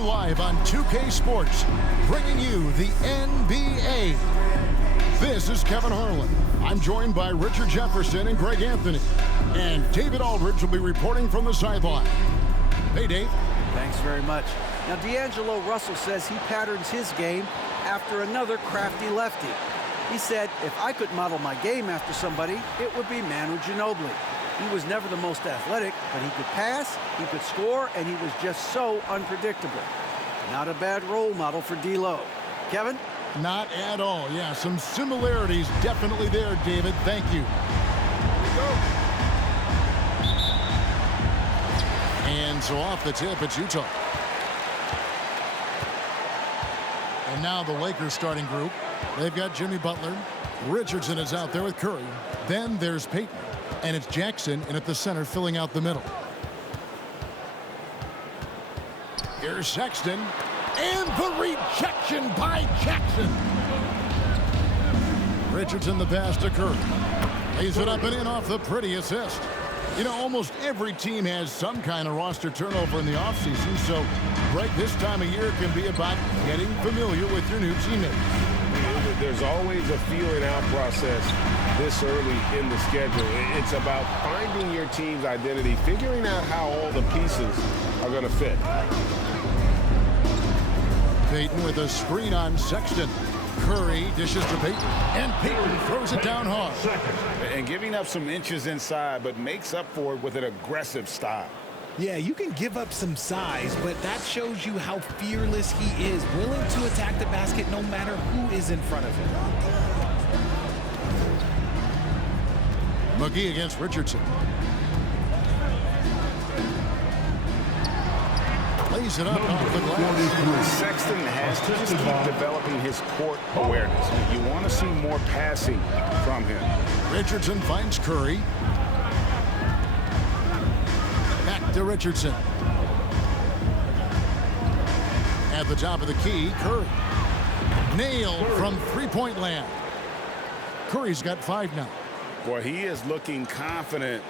Live on 2K Sports, bringing you the NBA. This is Kevin Harlan. I'm joined by Richard Jefferson and Greg Anthony. And David Aldridge will be reporting from the sideline. Hey, Dave. Thanks very much. Now, D'Angelo Russell says he patterns his game after another crafty lefty. He said, if I could model my game after somebody, it would be Manu Ginobili. He was never the most athletic, but he could pass, he could score, and he was just so unpredictable. Not a bad role model for D'Lo. Kevin? Not at all. Yeah, some similarities definitely there, David. Thank you. Here we go. And so off the tip, it's Utah. And now the Lakers starting group. They've got Jimmy Butler. Richardson is out there with Curry. Then there's Payton. And it's Jackson in at the center filling out the middle. Here's Sexton. And the rejection by Jackson. Richardson the pass to Curry. Lays it up and in off the pretty assist. You know, almost every team has some kind of roster turnover in the offseason, so Greg, this time of year can be about getting familiar with your new teammates. There's always a feeling out process this early in the schedule. It's about finding your team's identity, figuring out how all the pieces are going to fit. Payton with a screen on Sexton. Curry dishes to Payton, and Payton throws it down hard. And giving up some inches inside, but makes up for it with an aggressive style. Yeah, you can give up some size, but that shows you how fearless he is, willing to attack the basket no matter who is in front of him. McGee against Richardson. Lays it up off the glass. Sexton has to just keep developing his court awareness. You want to see more passing from him. Richardson finds Curry. Back to Richardson. At the top of the key, Curry. Nailed from three-point land. Curry's got 5 now. Boy, he is looking confident.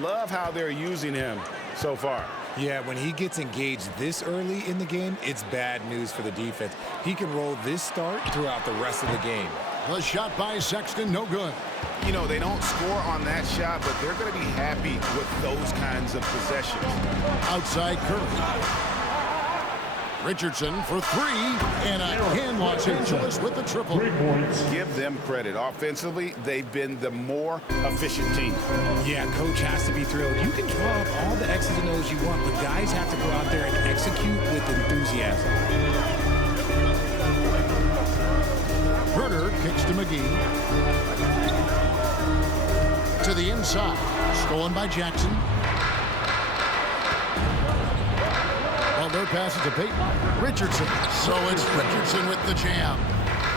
Love how they're using him so far. Yeah, when he gets engaged this early in the game, it's bad news for the defense. He can roll this start throughout the rest of the game. The shot by Sexton, no good. You know, they don't score on that shot, but they're going to be happy with those kinds of possessions. Outside Curry. Richardson for 3, and again Los Angeles with the triple. Give them credit. Offensively, they've been the more efficient team. Yeah, coach has to be thrilled. You can draw up all the X's and O's you want, but guys have to go out there and execute with enthusiasm. Herder kicks to McGee. To the inside. Stolen by Jackson. Butler passes to Payton. Richardson. So it's Richardson with the jam.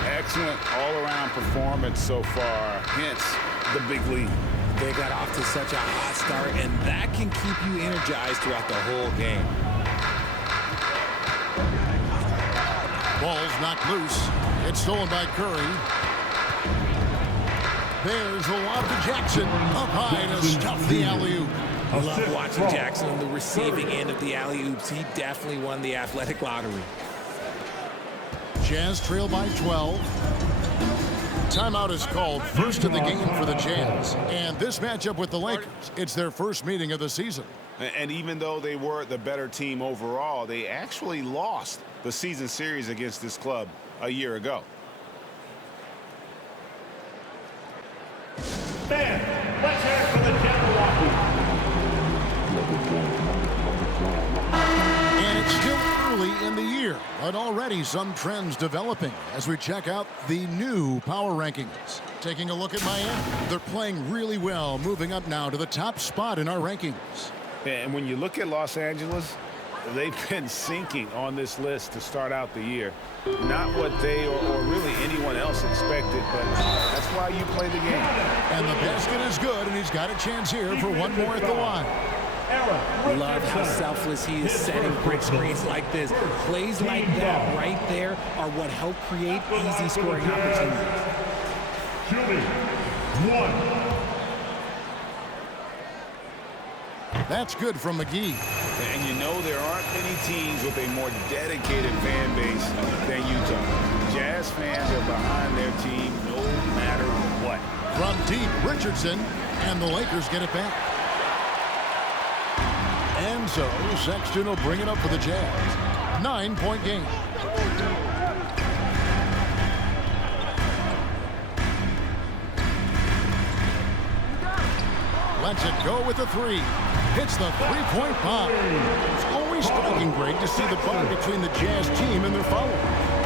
Excellent all-around performance so far. Hence the big lead. They got off to such a hot start, and that can keep you energized throughout the whole game. Ball's knocked loose. It's stolen by Curry. There's a lob to Jackson. Up high to stuff the alley-oop. I love watching Jackson on the receiving end of the alley-oops. He definitely won the athletic lottery. Jazz trail by 12. Timeout is called, first of the game for the Jazz. And this matchup with the Lakers, it's their first meeting of the season. And even though they were the better team overall, they actually lost the season series against this club a year ago. Fans, let's hear it for the Jabberwocky. And it's still early in the year, but already some trends developing as we check out the new power rankings. Taking a look at Miami, they're playing really well, moving up now to the top spot in our rankings. And when you look at Los Angeles, they've been sinking on this list to start out the year. Not what they or really anyone else expected, but that's why you play the game. And the basket is good, and he's got a chance here for one more at the line. Love how selfless he is setting brick screens like this. Plays like that right there are what help create easy scoring opportunities. Shooting. 1. That's good from McGee. And you know there aren't many teams with a more dedicated fan base than Utah. Jazz fans are behind their team no matter what. From deep, Richardson, and the Lakers get it back. And so Sexton will bring it up for the Jazz. 9-point game. Lets it go with the three. Hits the three-point bomb. It's always striking, Greg, to see the bond between the Jazz team and their followers.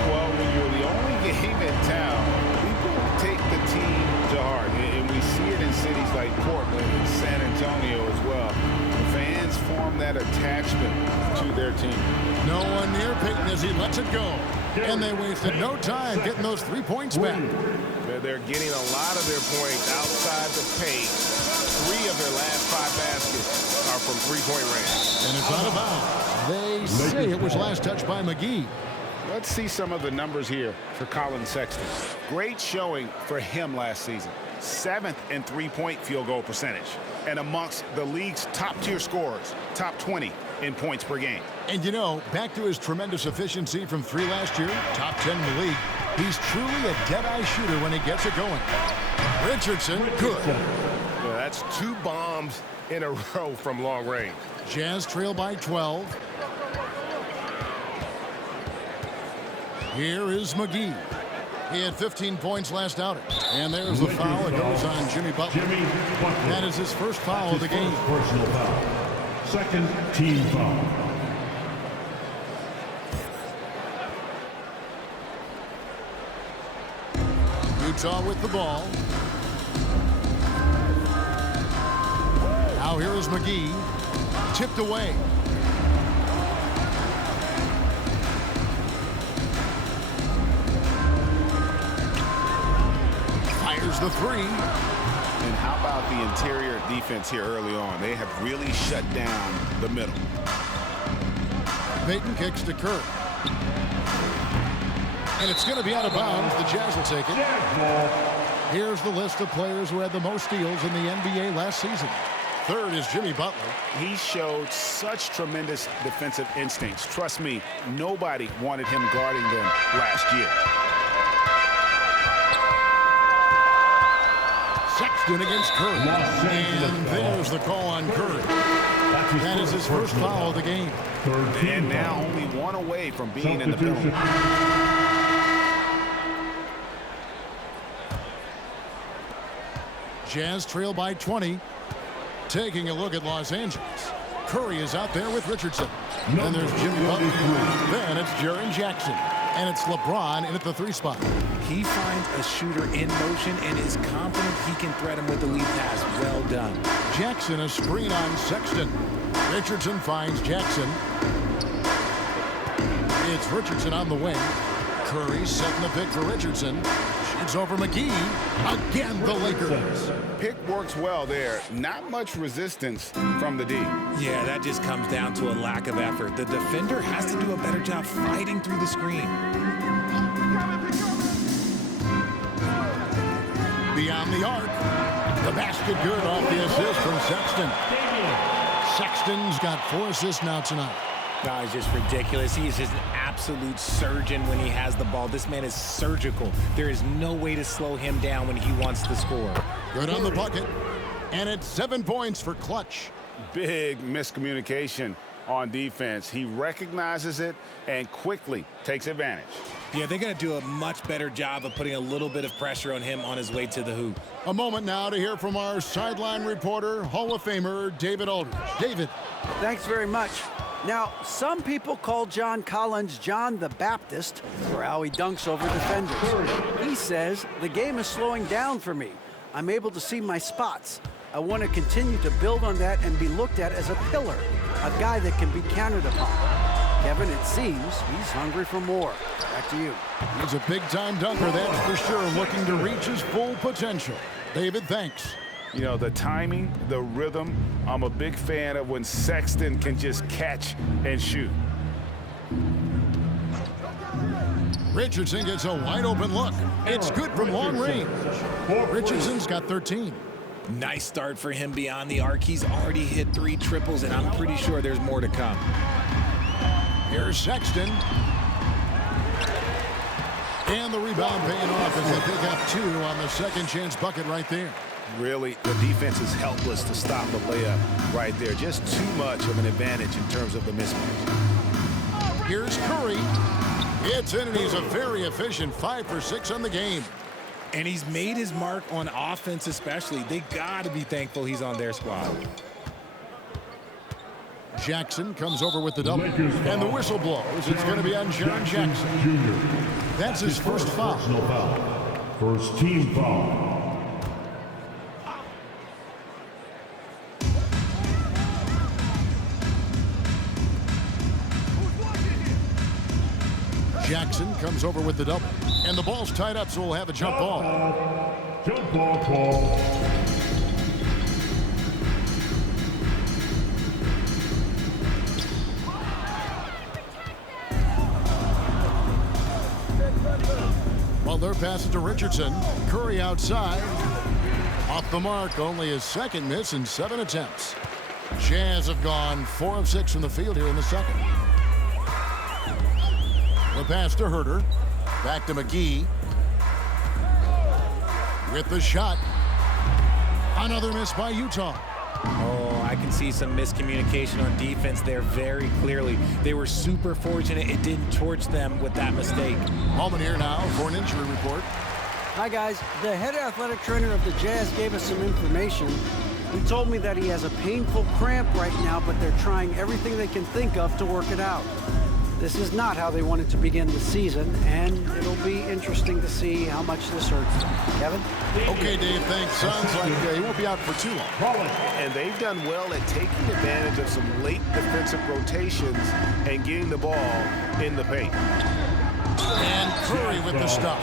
Well, when you're the only game in town, people take the team to heart. And we see it in cities like Portland and San Antonio as well. The fans form that attachment to their team. No one near Payton as he lets it go. And they wasted no time getting those 3 points back. They're getting a lot of their points outside the paint. 3 of their last 5 baskets are from three-point range. And it's out of bounds. They say it was last touched by McGee. Let's see some of the numbers here for Colin Sexton. Great showing for him last season. 7th in three-point field goal percentage. And amongst the league's top-tier scorers, top 20 in points per game. And you know, back to his tremendous efficiency from 3 last year, top 10 in the league, he's truly a dead-eye shooter when he gets it going. Richardson, good. Well, that's 2 bombs in a row from long range. Jazz trail by 12. Here is McGee. He had 15 points last outing. And there's the foul. It goes on Jimmy Butler. That is his first foul of the game. Personal foul. Second team foul. Utah with the ball. Now here is McGee. Tipped away. Fires the three. And how about the interior defense here early on? They have really shut down the middle. Payton kicks to Kerr. And it's going to be out of bounds. The Jazz will take it. Here's the list of players who had the most steals in the NBA last season. Third is Jimmy Butler. He showed such tremendous defensive instincts. Trust me, nobody wanted him guarding them last year. Sexton against Curry. And there's the call on Curry. That is his first foul of the game. And now only 1 away from being in the penalty. Jazz trail by 20. Taking a look at Los Angeles. Curry is out there with Richardson. Then there's Jimmy Butler. Then it's Jaren Jackson. And it's LeBron in at the 3 spot. He finds a shooter in motion and is confident he can thread him with the lead pass. Well done. Jackson a screen on Sexton. Richardson finds Jackson. It's Richardson on the wing. Curry setting the pick for Richardson. Shoots over McGee. Again, the Lakers. Pick works well there. Not much resistance from the D. Yeah, that just comes down to a lack of effort. The defender has to do a better job fighting through the screen. Beyond the arc. The basket good off the assist from Sexton. Sexton's got 4 assists now tonight. No, it's just ridiculous. He is just an absolute surgeon when he has the ball. This man is surgical. There is no way to slow him down when he wants to score. Good on the bucket. And it's 7 points for Clutch. Big miscommunication on defense. He recognizes it and quickly takes advantage. Yeah, they're going to do a much better job of putting a little bit of pressure on him on his way to the hoop. A moment now to hear from our sideline reporter, Hall of Famer David Aldridge. David. Thanks very much. Now, some people call John Collins John the Baptist for how he dunks over defenders. He says, the game is slowing down for me. I'm able to see my spots. I want to continue to build on that and be looked at as a pillar, a guy that can be counted upon. Kevin, it seems he's hungry for more. Back to you. He's a big-time dunker, that's for sure, looking to reach his full potential. David, thanks. You know, the timing, the rhythm, I'm a big fan of when Sexton can just catch and shoot. Richardson gets a wide-open look. It's good from long range. Richardson's got 13. Nice start for him beyond the arc. He's already hit 3 triples, and I'm pretty sure there's more to come. Here's Sexton. And the rebound paying off as they pick up 2 on the second chance bucket right there. Really, the defense is helpless to stop a layup right there. Just too much of an advantage in terms of the mismatch. Here's Curry. It's in, and he's a very efficient 5 for 6 on the game. And he's made his mark on offense especially. They got to be thankful he's on their squad. Jackson comes over with the double. And the whistle blows. It's going to be on Jaren Jackson. That's his first foul. Personal foul. First team foul. Jackson comes over with the double. And the ball's tied up, so we'll have a jump ball. Jump ball call. Butler passes to Richardson. Curry outside. Off the mark, only his second miss in 7 attempts. Jazz have gone 4 of 6 from the field here in the second. The pass to Herter. Back to McGee. With the shot. Another miss by Utah. Oh, I can see some miscommunication on defense there very clearly. They were super fortunate it didn't torch them with that mistake. Holman here now for an injury report. Hi, guys. The head athletic trainer of the Jazz gave us some information. He told me that he has a painful cramp right now, but they're trying everything they can think of to work it out. This is not how they wanted to begin the season, and it'll be interesting to see how much this hurts them. Kevin? Okay, Dave, thanks. Sounds like he won't be out for too long. And they've done well at taking advantage of some late defensive rotations and getting the ball in the paint. And Curry with the stuff.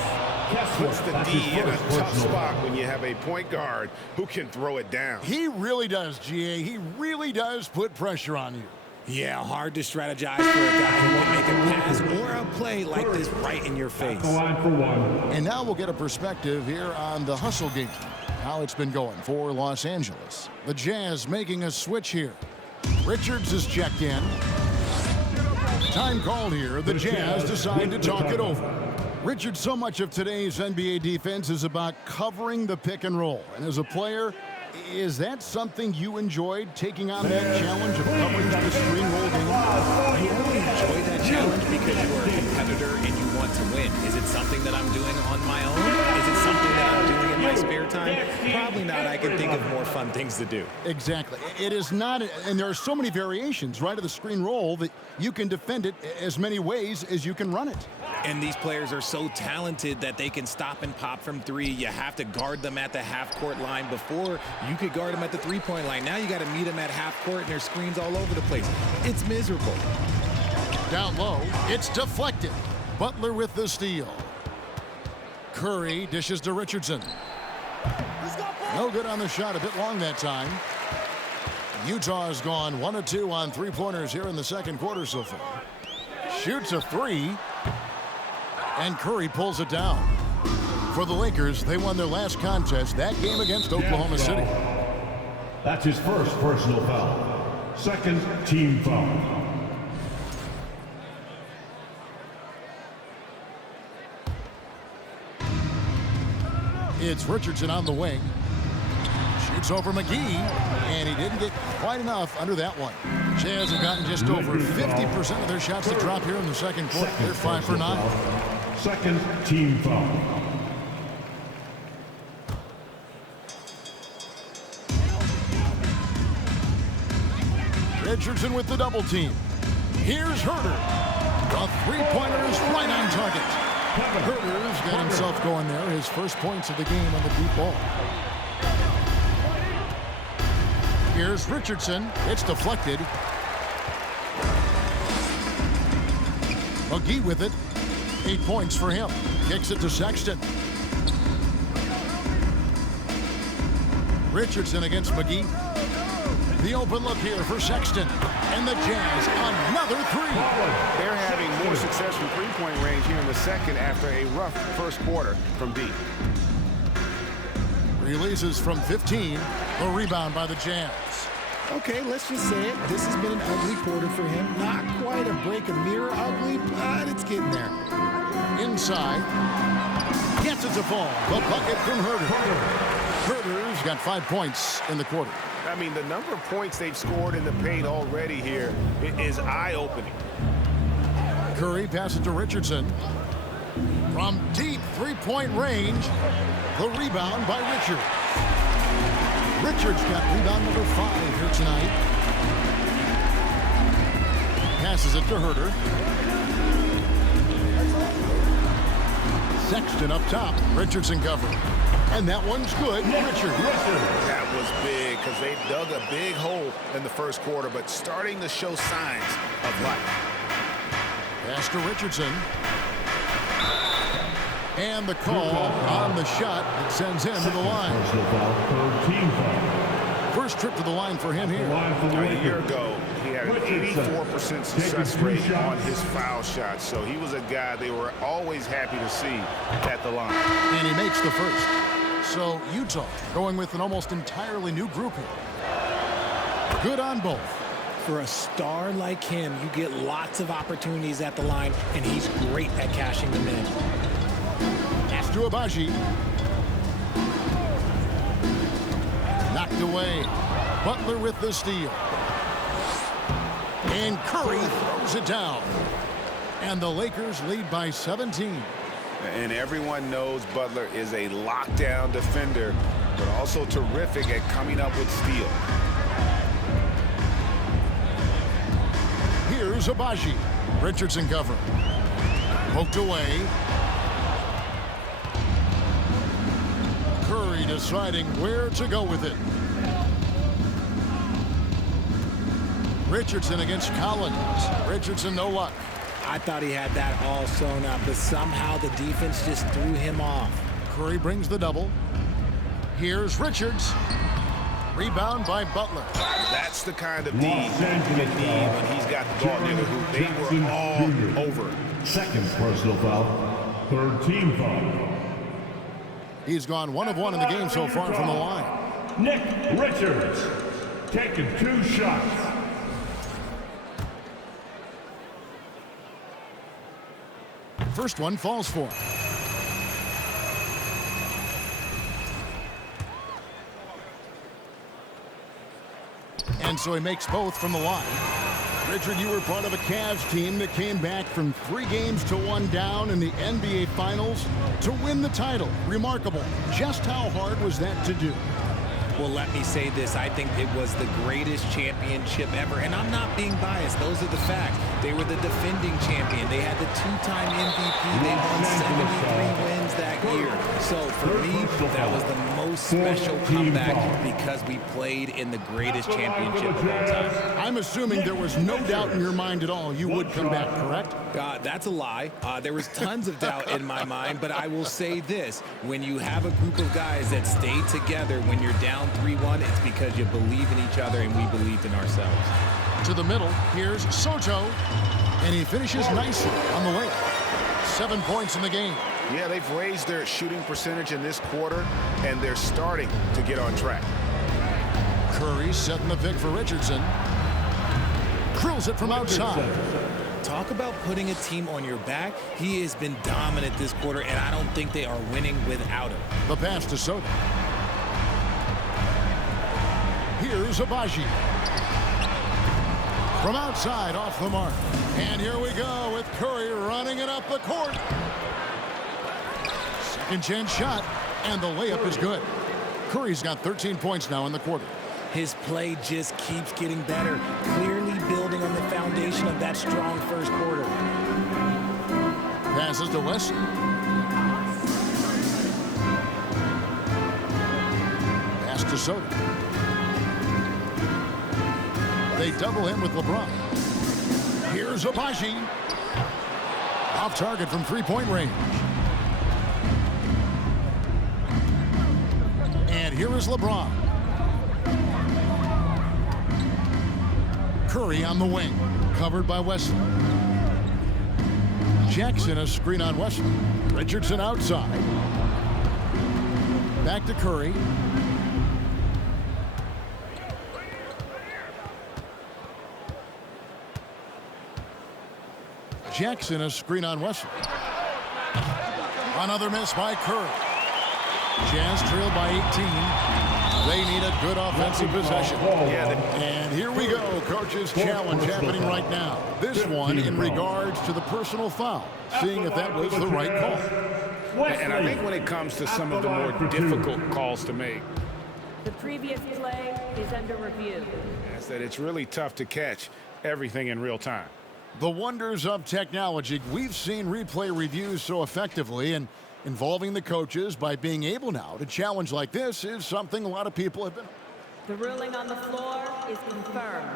Puts the D in a tough spot when you have a point guard who can throw it down. He really does, GA. He really does put pressure on you. Yeah, hard to strategize for a guy who can make a pass or a play like this right in your face. The line for 1. And now we'll get a perspective here on the hustle game, how it's been going for Los Angeles. The Jazz making a switch here. Richards is checked in. Time called here. The Jazz decide to talk it over. Richards, so much of today's NBA defense is about covering the pick and roll. And as a player, is that something you enjoyed, taking on that challenge of covering the screen roll game? You only enjoy that challenge because you are a competitor and you want to win. Is it something that I'm doing on my own? Is it something that I'm doing in my spare time? Probably not. I can think of more fun things to do. Exactly. It is not, and there are so many variations, right, of the screen roll that you can defend it as many ways as you can run it. And these players are so talented that they can stop and pop from 3. You have to guard them at the half-court line. Before, you could guard them at the 3-point line. Now you got to meet them at half-court, and there's screens all over the place. It's miserable. Down low, it's deflected. Butler with the steal. Curry dishes to Richardson. No good on the shot, a bit long that time. Utah has gone 1 of 2 on 3-pointers here in the second quarter so far. Shoots a 3. And Curry pulls it down. For the Lakers, they won their last contest, that game against Oklahoma City. That's his first personal foul. Second team foul. It's Richardson on the wing. Shoots over McGee, and he didn't get quite enough under that one. Jazz have gotten just over 50% of their shots to drop here in the second quarter. They're 5 for 9. Second team foul. Richardson with the double team. Here's Herter. The 3-pointer is right on target. Herter's got himself going there. His first points of the game on the deep ball. Here's Richardson. It's deflected. McGee with it. 8 points for him. Kicks it to Sexton. Richardson against McGee. The open look here for Sexton. And the Jazz, another 3. They're having more success from three-point range here in the second after a rough first quarter from deep. Releases from 15. The rebound by the Jazz. Okay, let's just say it. This has been an ugly quarter for him. Not quite a break a mirror ugly, but it's getting there. Inside. Gets it to fall. The bucket from Herter. Herter's got 5 points in the quarter. I mean, the number of points they've scored in the paint already here is eye-opening. Curry passes to Richardson. From deep three-point range, the rebound by Richard. Richards got rebound number 5 here tonight. Passes it to Herter. Sexton up top. Richardson covered. And that one's good. Richard. That was big because they dug a big hole in the first quarter, but starting to show signs of life. Pass to Richardson. And the call on the shot that sends him to the line. First trip to the line for him here. A year ago, he had an 84% success rate on his foul shots, so he was a guy they were always happy to see at the line. And he makes the first. So Utah going with an almost entirely new group here. Good on both. For a star like him, you get lots of opportunities at the line, and he's great at cashing them in. Pass to Abaji. Knocked away. Butler with the steal. And Curry throws it down. And the Lakers lead by 17. And everyone knows Butler is a lockdown defender, but also terrific at coming up with steal. Here's Abaji. Richardson cover. Poked away. Curry deciding where to go with it. Richardson against Collins. Richardson, no luck. I thought he had that all sewn up, but somehow the defense just threw him off. Curry brings the double. Here's Richards. Rebound by Butler. That's the kind of D you need when he's got the ball near the hoop. They were all over it. Second personal foul. Third team foul. He's gone 1 of 1 in the game so far from the line. Nick Richards taking 2 shots. First one falls for him. And so he makes both from the line. Richard, you were part of a Cavs team that came back from 3 games to 1 down in the NBA Finals to win the title. Remarkable. Just how hard was that to do? Well, let me say this. I think it was the greatest championship ever. And I'm not being biased. Those are the facts. They were the defending champion. They had the 2-time MVP. They won 73 wins that year. So for me, that was the most special comeback because we played in the greatest championship of all time. I'm assuming there was no doubt in your mind at all you would come back, correct? That's a lie. There was tons of doubt in my mind, but I will say this. When you have a group of guys that stay together when you're down 3-1, it's because you believe in each other and we believed in ourselves. To the middle, here's Soto, and he finishes nicely on the layup. 7 points in the game. Yeah, they've raised their shooting percentage in this quarter, and they're starting to get on track. Curry setting the pick for Richardson. Drills it from outside. Talk about putting a team on your back. He has been dominant this quarter, and I don't think they are winning without him. The pass to Soto. Here's Abaji. From outside, off the mark. And here we go with Curry running it up the court. Second chance shot, and the layup is good. Curry's got 13 points now in the quarter. His play just keeps getting better, clearly building on the foundation of that strong first quarter. Passes to West. Pass to Soto. They double him with LeBron. Here's Abaji. Off target from 3-point range. And here is LeBron. Curry on the wing, covered by Wesley. Jackson a screen on Wesley. Richardson outside. Back to Curry. Jackson, a screen on Wesley. Another miss by Curry. Jazz trailed by 18. They need a good offensive possession. And here we go. Coach's challenge happening right now. This one in regards to the personal foul. Seeing if that was the right call. And I think when it comes to some of the more difficult calls to make, the previous play is under review. is that it's really tough to catch everything in real time. The wonders of technology. We've seen replay reviews so effectively, and involving the coaches by being able now to challenge like this is something a lot of people have been. The ruling on the floor is confirmed.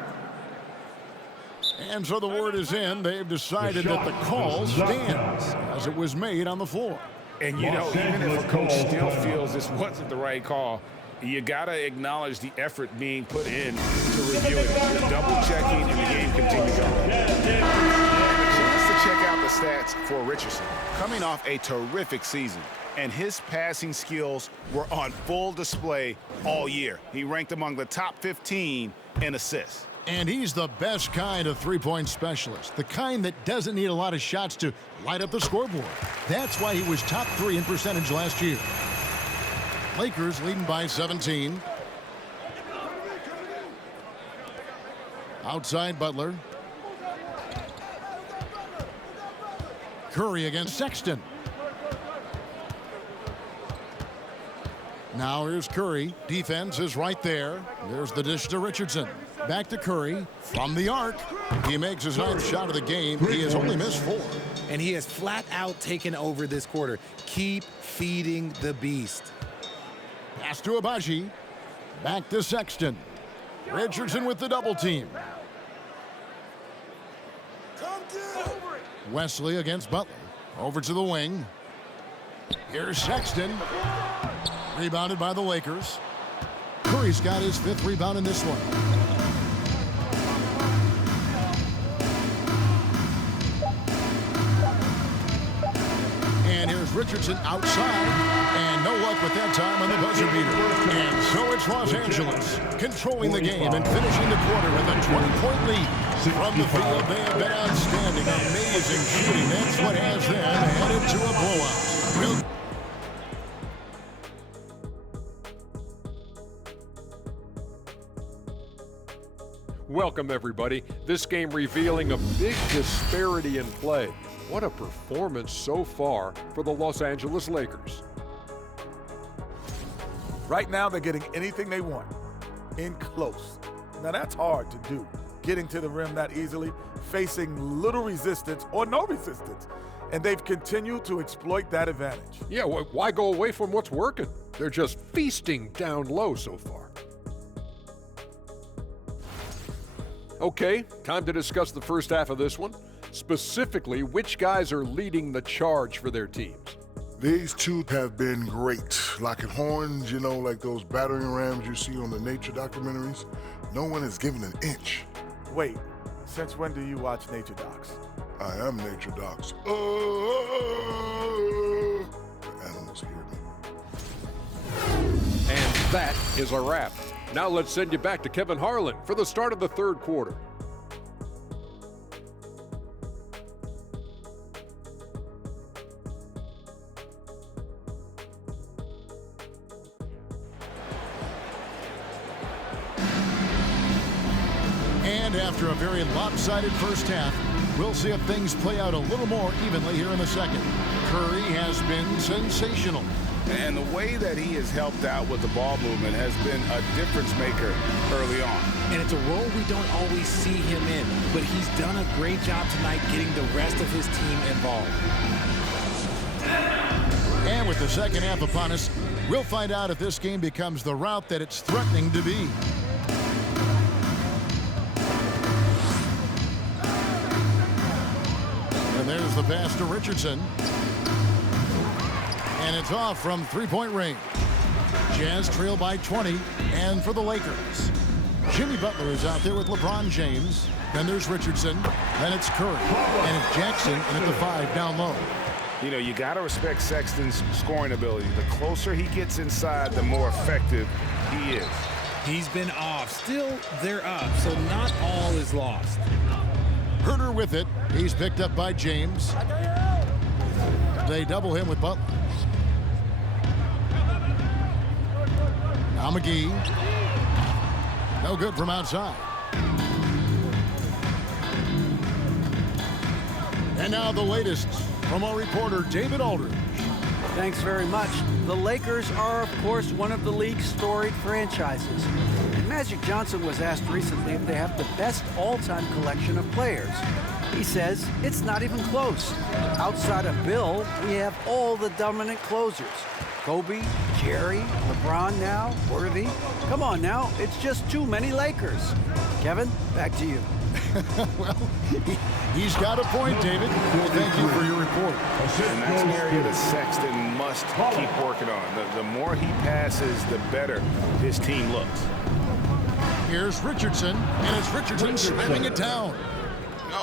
And so the word is in. They've decided that the call stands as it was made on the floor. And, you know, even if a coach still feels this wasn't the right call, you got to acknowledge the effort being put in to review it. The double-checking and the game continues on. Chance to check out the stats for Richardson. Coming off a terrific season, and his passing skills were on full display all year. He ranked among the top 15 in assists. And he's the best kind of three-point specialist, the kind that doesn't need a lot of shots to light up the scoreboard. That's why he was top 3 in percentage last year. Lakers leading by 17. Outside Butler. Curry against Sexton. Now here's Curry. Defense is right there. There's the dish to Richardson. Back to Curry from the arc. He makes his 9th shot of the game. He has only missed 4. And he has flat out taken over this quarter. Keep feeding the beast. Pass to Abaji. Back to Sexton. Richardson with the double team. Wesley against Butler. Over to the wing. Here's Sexton. Rebounded by the Lakers. Curry's got his 5th rebound in this one. And here's Richardson outside. And no luck with that time on the buzzer beater. And so it's Los Angeles controlling the game and finishing the quarter with a 20-point lead. From the field, they have been outstanding. Amazing shooting. That's what has them headed to a blowout. Welcome, everybody. This game revealing a big disparity in play. What a performance so far for the Los Angeles Lakers. Right now, they're getting anything they want in close. Now, that's hard to do. Getting to the rim that easily, facing little resistance or no resistance. And they've continued to exploit that advantage. Yeah, why go away from what's working? They're just feasting down low so far. Okay, time to discuss the first half of this one. Specifically, which guys are leading the charge for their teams? These two have been great. Locking horns, you know, like those battering rams you see on the nature documentaries. No one has given an inch. Wait, since when do you watch Nature Docs? I am Nature Docs. The animals hear me. And that is a wrap. Now let's send you back to Kevin Harlan for the start of the 3rd quarter. And after a very lopsided first half, we'll see if things play out a little more evenly here in the second. Curry has been sensational. And the way that he has helped out with the ball movement has been a difference maker early on. And it's a role we don't always see him in, but he's done a great job tonight getting the rest of his team involved. And with the second half upon us, we'll find out if this game becomes the route that it's threatening to be. And there's the pass to Richardson. And it's off from 3-point range. Jazz trail by 20, and for the Lakers, Jimmy Butler is out there with LeBron James. Then there's Richardson. Then it's Curry. And it's Jackson, and at the 5 down low. You know, you got to respect Sexton's scoring ability. The closer he gets inside, the more effective he is. He's been off. Still, they're up, so not all is lost. Herter with it. He's picked up by James. They double him with Butler. Now McGee. No good from outside. And now the latest from our reporter, David Aldridge. Thanks very much. The Lakers are, of course, one of the league's storied franchises. And Magic Johnson was asked recently if they have the best all-time collection of players. He says it's not even close. Outside of Bill, we have all the dominant closers. Kobe, Jerry, LeBron now, Worthy. Come on now, it's just too many Lakers. Kevin, back to you. Well, he's got a point, David. Well, thank you for your report. And that's an area that Sexton must keep working on. The more he passes, the better his team looks. Here's Richardson, and it's Richardson slamming it down.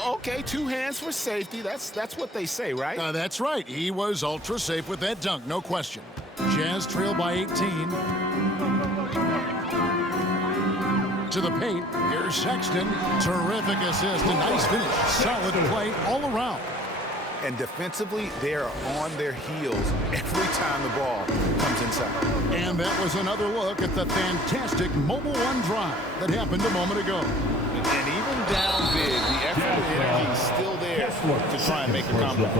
Okay, 2 hands for safety. That's what they say, right? That's right. He was ultra safe with that dunk, no question. Jazz trail by 18. To the paint. Here's Sexton. Terrific assist. A nice finish. Solid play all around. And defensively, they're on their heels every time the ball comes inside. And that was another look at the fantastic Mobile One drive that happened a moment ago. And even down big, the effort and energy is still there to try and make a comeback.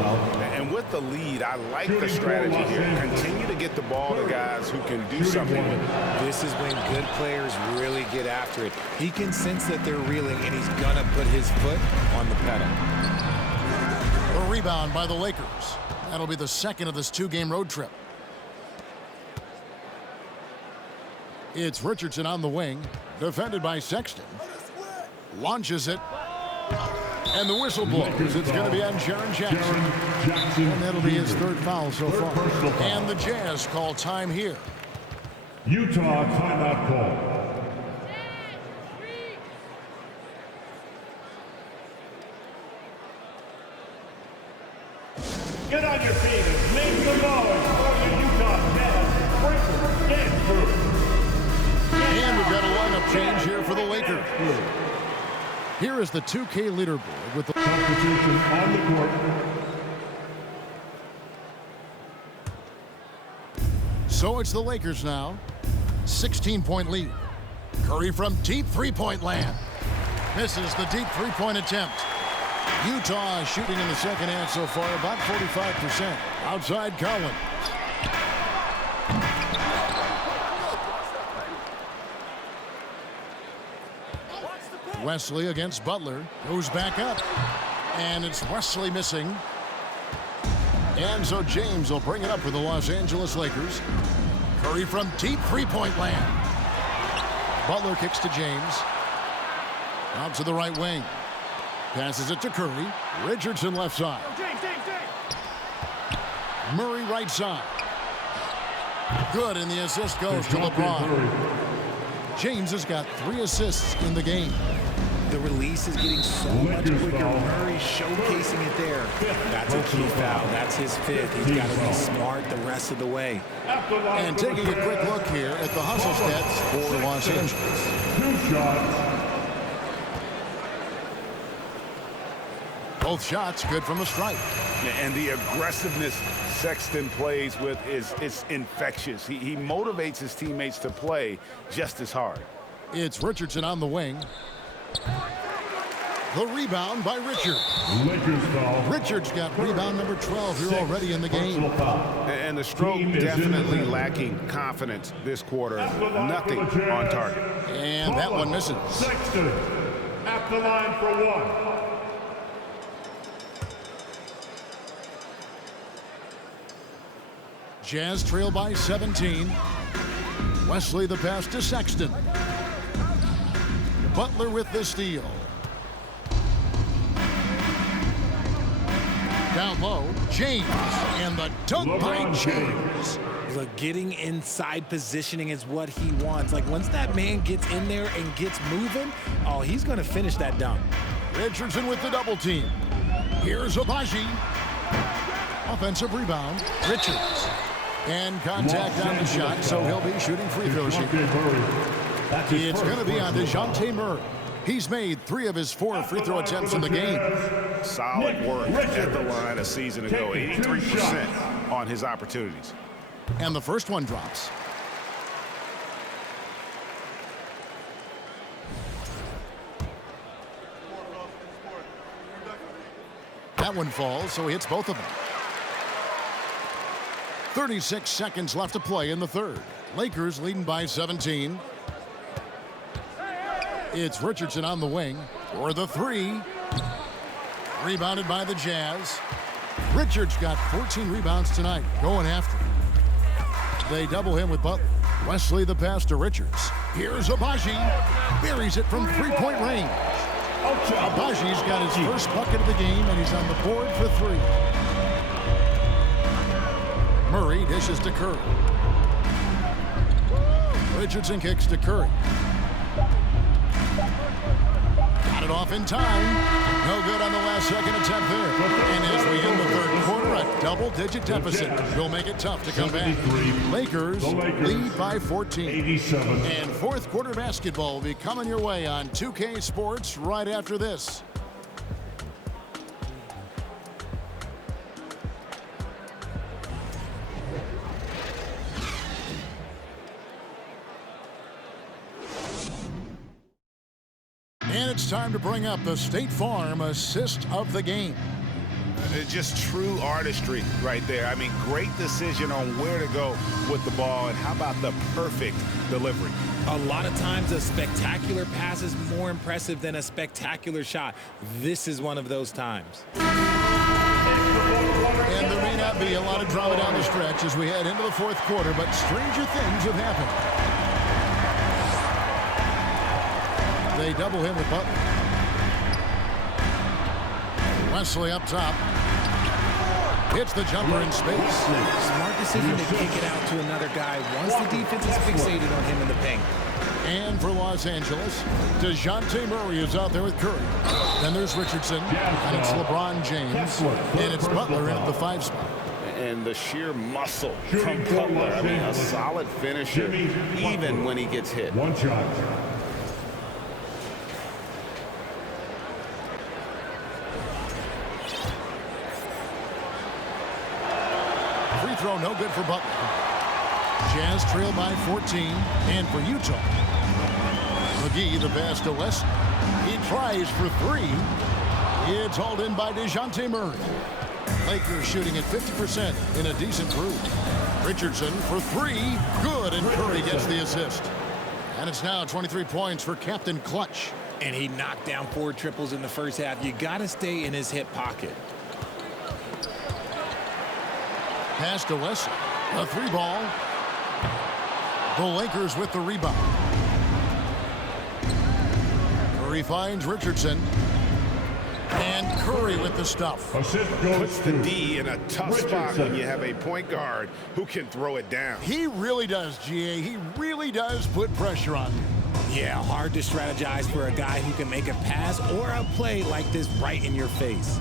And with the lead, I like the strategy here. Continue to get the ball to guys who can do something with it. This is when good players really get after it. He can sense that they're reeling, and he's going to put his foot on the pedal. A rebound by the Lakers. That'll be the second of this 2-game road trip. It's Richardson on the wing, defended by Sexton. Launches it. And the whistle blows. It's going to be on Jaren Jackson. And that'll be his 3rd foul so far. And the Jazz call time here. Utah timeout call. Get on your feet and make some noise for the Utah Jazz. Game through. And we've got a lineup change here for the Lakers. Here is the 2K leaderboard with the substitution on the court. So it's the Lakers now. 16-point lead. Curry from deep 3-point land. Misses the deep 3-point attempt. Utah shooting in the second half so far about 45%. Outside Collins. Wesley against Butler. Goes back up. And it's Wesley missing. And so James will bring it up for the Los Angeles Lakers. Curry from deep 3-point land. Butler kicks to James. Out to the right wing. Passes it to Curry. Richardson left side. Murray right side. Good, and the assist goes to LeBron. James has got 3 assists in the game. The release is getting so much quicker. Murray showcasing it there. That's a key foul. That's his 5th. He's got to be smart the rest of the way. And taking a quick look here at the hustle stats for Los Angeles. 2 shots. Both shots good from the stripe. And the aggressiveness Sexton plays with is infectious. He motivates his teammates to play just as hard. It's Richardson on the wing. The rebound by Richard. Richard's got rebound number 12 here already in the game. And the stroke definitely lacking confidence this quarter. Nothing on target. And that one misses. Sexton at the line for 1. Jazz trail by 17. Wesley the pass to Sexton. Butler with the steal. Down low, James, and the dunk by James. Look, getting inside positioning is what he wants. Like, once that man gets in there and gets moving, oh, he's going to finish that dunk. Richardson with the double team. Here's Abaji. Offensive rebound, Richards. And contact on the shot, so he'll be shooting free throws here. It's going to be on DeJounte Murray. He's made 3 of his 4 free throw attempts in the game. Solid work at the line a season ago. 83% on his opportunities. And the first one drops. That one falls, so he hits both of them. 36 seconds left to play in the third. Lakers leading by 17. It's Richardson on the wing for the 3. Rebounded by the Jazz. Richards got 14 rebounds tonight, going after him. They double him with Butler. Wesley the pass to Richards. Here's Agbaji. Buries it from 3-point range. Agbaji's got his first bucket of the game, and he's on the board for 3. Murray dishes to Curry. Richardson kicks to Curry. Got it off in time. No good on the last second attempt there. And as we end the third quarter, a double-digit deficit will make it tough to come back. Lakers lead by 14. 87. And fourth quarter basketball will be coming your way on 2K Sports right after this. And it's time to bring up the State Farm assist of the game. Just true artistry right there. I mean, great decision on where to go with the ball, and how about the perfect delivery? A lot of times a spectacular pass is more impressive than a spectacular shot. This is one of those times. And there may not be a lot of drama down the stretch as we head into the fourth quarter, but stranger things have happened. They double him with Butler. Wesley up top. Hits the jumper in space. Smart decision to kick it out to another guy once the defense is fixated on him in the paint. And for Los Angeles, DeJounte Murray is out there with Curry. Then there's Richardson, and it's LeBron James, and it's Butler in at the 5 spot. And the sheer muscle from Butler. I mean, a solid finisher, even when he gets hit. One shot. Free throw no good for Butler. Jazz trail by 14. And for Utah, McGee the pass to West. He tries for 3. It's hauled in by DeJounte Murray. Lakers shooting at 50% in a decent group. Richardson for 3. Good, and Curry gets the assist. And it's now 23 points for Captain Clutch. And he knocked down 4 triples in the first half. You got to stay in his hip pocket. Pass to Wesley. A 3 ball. The Lakers with the rebound. Curry finds Richardson. And Curry with the stuff. Puts the D in a tough spot when you have a point guard who can throw it down. He really does, GA. He really does put pressure on him. Yeah, hard to strategize for a guy who can make a pass or a play like this right in your face.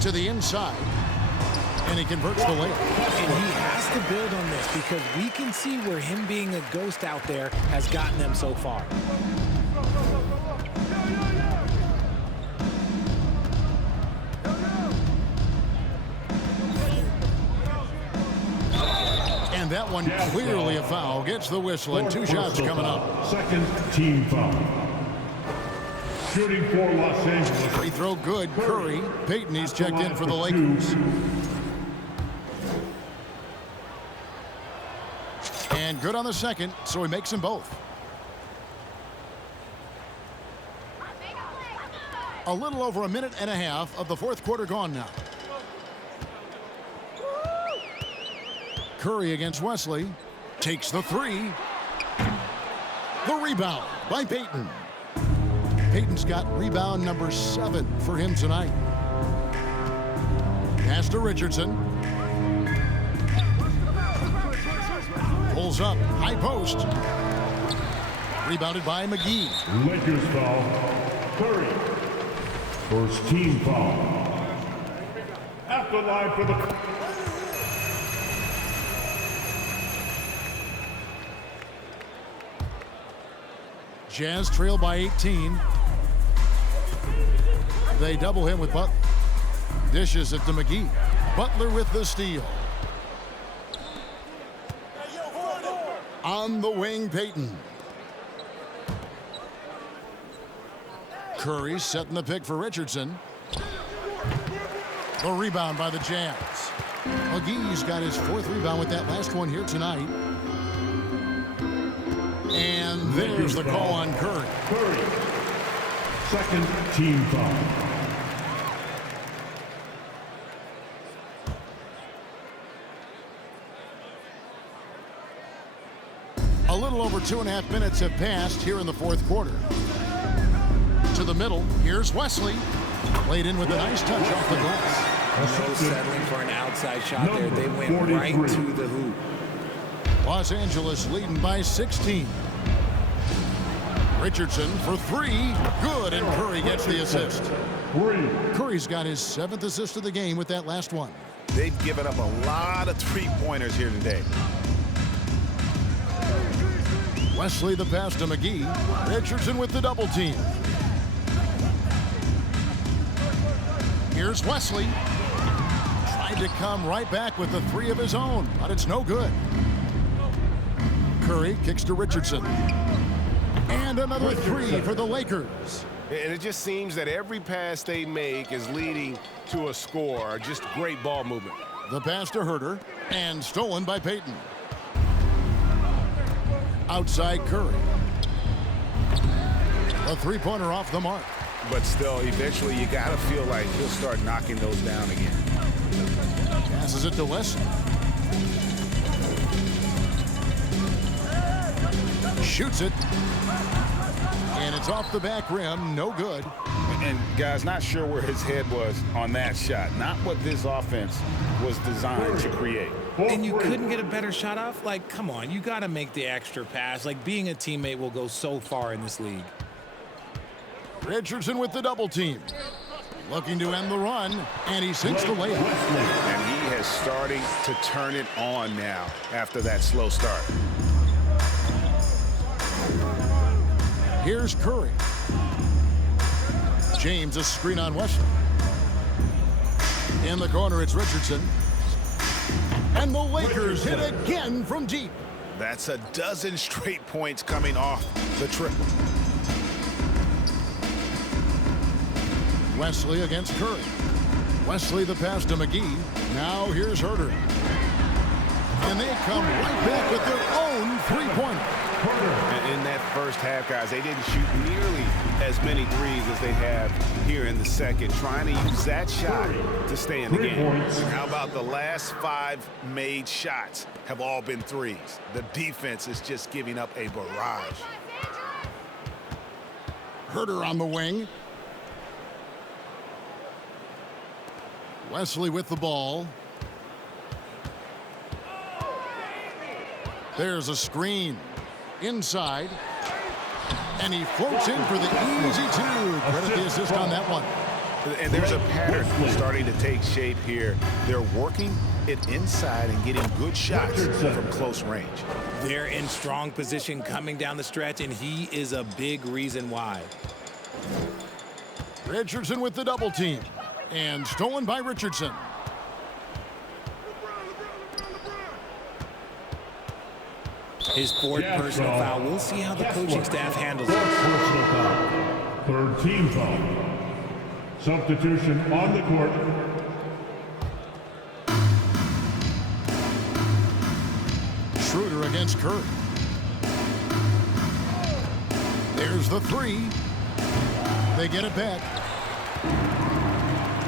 To the inside, and he converts the layup. And he has to build on this because we can see where him being a ghost out there has gotten them so far. And that one clearly a foul. Gets the whistle, and 2 shots coming up. Second team foul. Shooting for Los Angeles. Free throw good. Curry. Payton, he's checked in for the Lakers. And good on the second, so he makes them both. A little over a minute and a half of the fourth quarter gone now. Curry against Wesley. Takes the 3. The rebound by Payton. Payton's got rebound number 7 for him tonight. Pass to Richardson. Pulls up, high post. Rebounded by McGee. Lakers foul. Curry. First team foul. At the line for the... Jazz trail by 18. They double him with Butler. Dishes it to McGee. Butler with the steal. On the wing, Payton. Curry setting the pick for Richardson. The rebound by the Jazz. McGee's got his 4th rebound with that last one here tonight. And there's the call on Curry. Curry. Second team foul. A little over 2.5 minutes have passed here in the 4th quarter. To the middle, here's Wesley. Played in with a nice touch off the glass. No settling for an outside shot there. They went 43. Right to the hoop. Los Angeles leading by 16. Richardson for 3. Good, and Curry gets the assist. Curry's got his 7th assist of the game with that last one. They've given up a lot of three-pointers here today. Wesley the pass to McGee. Richardson with the double team. Here's Wesley. Tried to come right back with the 3 of his own, but it's no good. Curry kicks to Richardson. And another 3 for the Lakers. And it just seems that every pass they make is leading to a score. Just great ball movement. The pass to Herter, and stolen by Payton. Outside Curry. A 3-pointer off the mark. But still, eventually you got to feel like he'll start knocking those down again. Passes it to Wesley. Shoots it. And it's off the back rim. No good. And guys, not sure where his head was on that shot. Not what this offense was designed to create. And you couldn't get a better shot off? Like, come on, you got to make the extra pass. Like, being a teammate will go so far in this league. Richardson with the double team. Looking to end the run, and he sinks the layup. And he has starting to turn it on now after that slow start. Here's Curry. James a screen on Wesley. In the corner, it's Richardson. And the Lakers hit again from deep. That's a dozen straight points coming off the triple. Wesley against Curry. Wesley the pass to McGee. Now here's Herter. And they come right back with their own 3-pointer. In that first half, guys, they didn't shoot nearly as many threes as they have here in the second, trying to use that shot to stay in the game. How about the last 5 made shots have all been threes? The defense is just giving up a barrage. Herter on the wing. Wesley with the ball. There's a screen. Inside. And he floats in for the easy 2. Credit the assist on that one. And there's a pattern starting to take shape here. They're working it inside and getting good shots from close range. They're in strong position coming down the stretch, and he is a big reason why. Richardson with the double team. And stolen by Richardson. His 4th personal foul. We'll see how the coaching staff handles it. Personal foul. 3rd team foul. Substitution on the court. Schroeder against Curry. There's the 3. They get it back.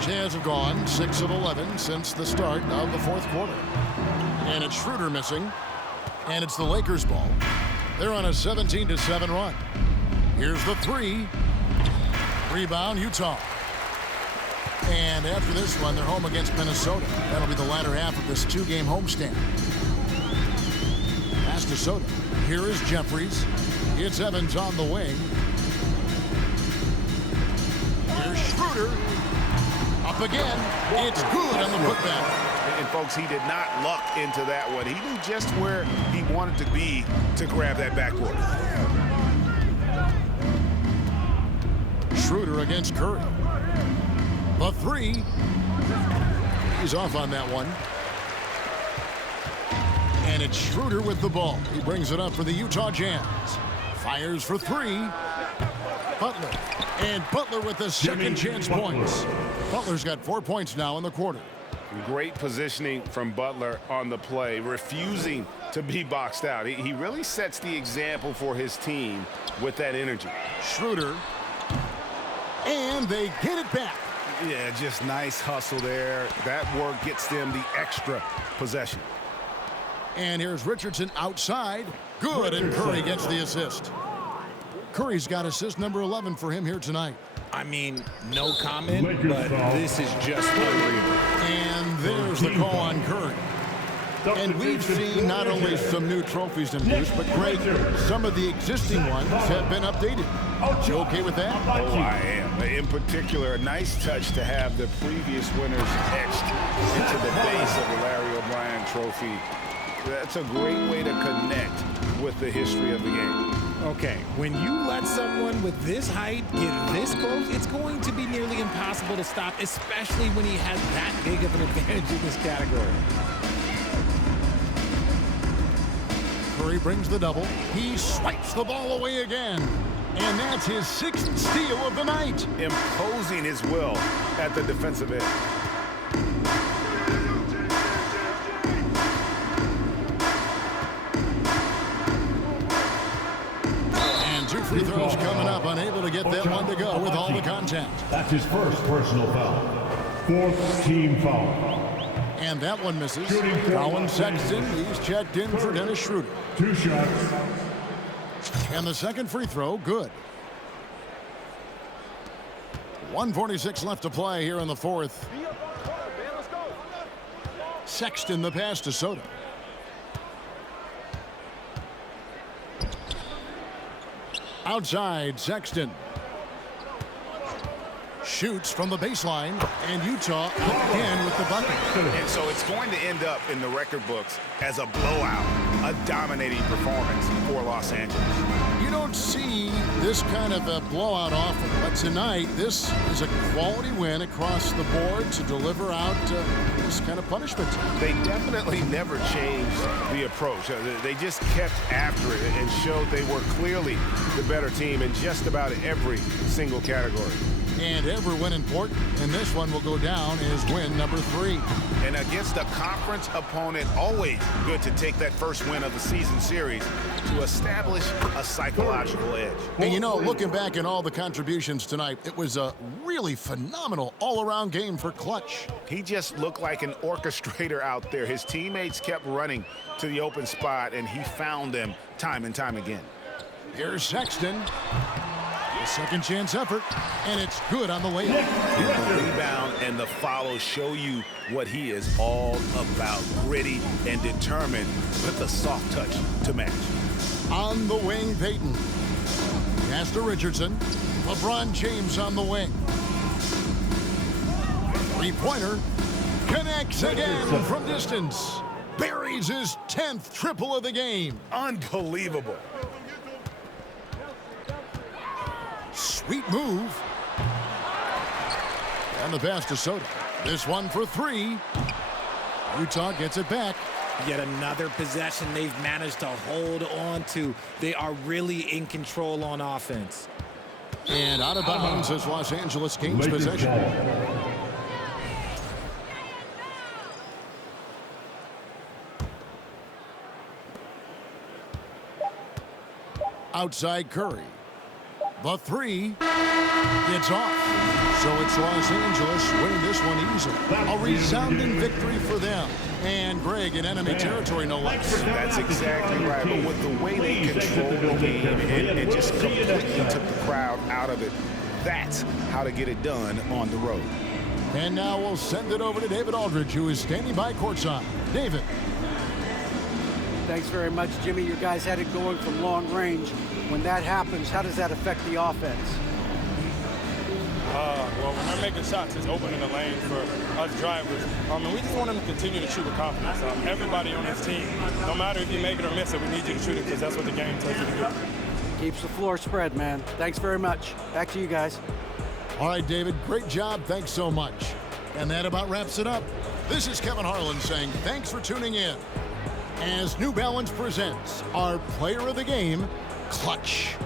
Jazz have gone 6 of 11 since the start of the 4th quarter. And it's Schroeder missing. And it's the Lakers' ball. They're on a 17-7 run. Here's the 3. Rebound, Utah. And after this one, they're home against Minnesota. That'll be the latter half of this 2-game homestand. Pass to Soto. Here is Jeffries. It's Evans on the wing. Here's Schroeder. Up again. It's good on the putback. And folks, he did not luck into that one. He knew just where he wanted to be to grab that backboard. Schroeder against Curry. The three. He's off on that one. And it's Schroeder with the ball. He brings it up for the Utah Jazz. Fires for three. Butler. And Butler with the second chance points. Butler's got 4 points now in the quarter. Great positioning from Butler on the play, refusing to be boxed out. He really sets the example for his team with that energy. Schroeder. And they get it back. Yeah, just nice hustle there. That work gets them the extra possession. And here's Richardson outside. Good, and Curry gets the assist. Curry's got assist number 11 for him here tonight. I mean, no comment, but this is just unreal. And there's the call on Curry. And we've seen not only some new trophies induced, but Greg, some of the existing ones have been updated. You okay with that? Oh, I am. In particular, a nice touch to have the previous winners etched into the base of the Larry O'Brien trophy. That's a great way to connect with the history of the game. Okay, when you let someone with this height get this close, it's going to be nearly impossible to stop, especially when he has that big of an advantage in this category. Curry brings the double. He swipes the ball away again. And that's his 6th steal of the night. Imposing his will at the defensive end. And 2 free throws coming up. Unable to get that one to go with all the contact. That's his first personal foul. 4th team foul. And that one misses. Colin Sexton, he's checked in for Dennis Schroeder. 2 shots. And the second free throw, good. 1:46 left to play here in the fourth. Sexton the pass to Soto. Outside, Sexton. Shoots from the baseline, and Utah again with the bucket. And so it's going to end up in the record books as a blowout, a dominating performance for Los Angeles. You don't see this kind of a blowout often, but tonight this is a quality win across the board to deliver out this kind of punishment. They definitely never changed the approach. They just kept after it and showed they were clearly the better team in just about every single category. And every win important, and this one will go down as win number 3. And against a conference opponent, always good to take that first win of the season series to establish a psychological edge. And you know, looking back at all the contributions tonight, it was a really phenomenal all-around game for Clutch. He just looked like an orchestrator out there. His teammates kept running to the open spot, and he found them time and time again. Here's Sexton. A second chance effort, and it's good on the layup. The rebound and the follow show you what he is all about. Gritty and determined with a soft touch to match. On the wing, Payton. Pass to Richardson. LeBron James on the wing. Three-pointer. Connects again from distance. Buries his 10th triple of the game. Unbelievable. Sweet move. And the pass to Soto. This one for 3. Utah gets it back. Yet another possession they've managed to hold on to. They are really in control on offense. And out of bounds as Los Angeles gains possession. Outside Curry. The 3. It's off. So it's Los Angeles winning this one easily. A resounding victory for them. And Greg in enemy territory, no less. That's exactly right. But with the way they controlled the game and just completely took the crowd out of it, that's how to get it done on the road. And now we'll send it over to David Aldridge, who is standing by courtside. David. Thanks very much, Jimmy. You guys had it going from long range. When that happens, how does that affect the offense? Well, when they're making shots, it's opening the lane for us drivers. And we just want them to continue to shoot with confidence. Everybody on this team, no matter if you make it or miss it, we need you to shoot it because that's what the game tells you to do. Keeps the floor spread, man. Thanks very much. Back to you guys. All right, David, great job. Thanks so much. And that about wraps it up. This is Kevin Harlan saying thanks for tuning in as New Balance presents our player of the game, Clutch.